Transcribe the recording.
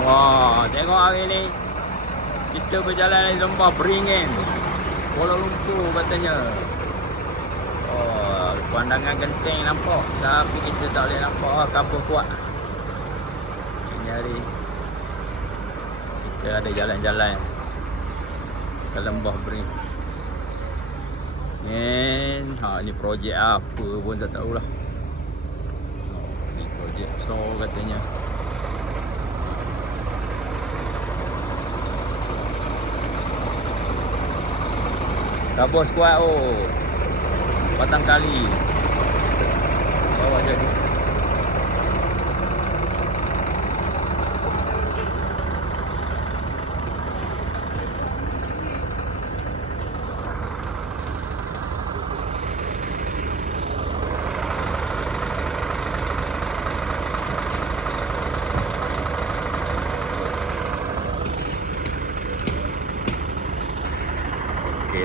Wah, tengok hari ni kita berjalan di lembah Beringin, Kuala Lumpur katanya. Oh, pandangan genting nampak, tapi kita tak boleh nampak kabut kuat. Ini hari kita ada jalan-jalan ke lembah Beringin. Ni projek apa pun tak tahulah. Ni projek besar katanya. Kabus kuat oh. Batang kali. Bawah jadi.